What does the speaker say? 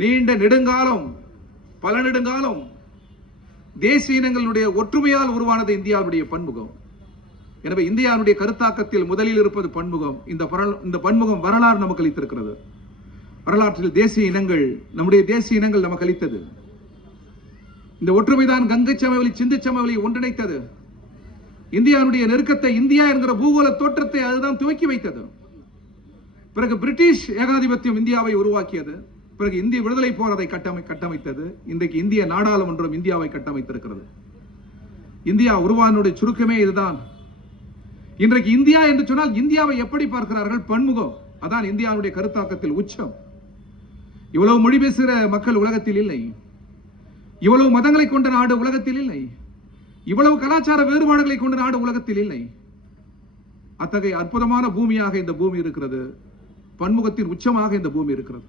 நீண்ட நெடுங்காலம் பல நெடுங்காலம் தேசிய இனங்களுடைய ஒற்றுமையால் உருவானது இந்தியாவுடைய பன்முகம். எனவே இந்தியாவுடைய கருத்தாக்கத்தில் முதலில் இருப்பது பன்முகம். இந்த பன்முகம் வரலாறு நமக்கு அளித்திருக்கிறது. வரலாற்றில் தேசிய இனங்கள், நம்முடைய தேசிய இனங்கள் நமக்கு அளித்தது. இந்த ஒற்றுமைதான் கங்கை சமவெளி சிந்து சமவெளி ஒன்றிணைத்தது. இந்தியாவுடைய நெருக்கத்தை, இந்தியா என்கிற பூகோள தோற்றத்தை அதுதான் துவக்கி வைத்தது. பிறகு பிரிட்டிஷ் ஏகாதிபத்தியம் இந்தியாவை உருவாக்கியது. பிறகு இந்திய விடுதலை போராட்டத்தை கட்டமைத்தது. இன்றைக்கு இந்திய நாடாளுமன்றம் இந்தியாவை கட்டமைத்திருக்கிறது. இந்தியா உருவானுடைய சுருக்கமே இதுதான். இன்றைக்கு இந்தியா என்று சொன்னால் இந்தியாவை எப்படி பார்க்கிறார்கள்? பன்முகம். அதான் இந்தியாவுடைய கருத்தாக்கத்தில் உச்சம். இவ்வளவு மொழி பேசுகிற மக்கள் உலகத்தில் இல்லை. இவ்வளவு மதங்களை கொண்ட நாடு உலகத்தில் இல்லை. இவ்வளவு கலாச்சார வேறுபாடுகளை கொண்ட நாடு உலகத்தில் இல்லை. அத்தகைய அற்புதமான பூமியாக இந்த பூமி இருக்கிறது. பன்முகத்தின் உச்சமாக இந்த பூமி இருக்கிறது.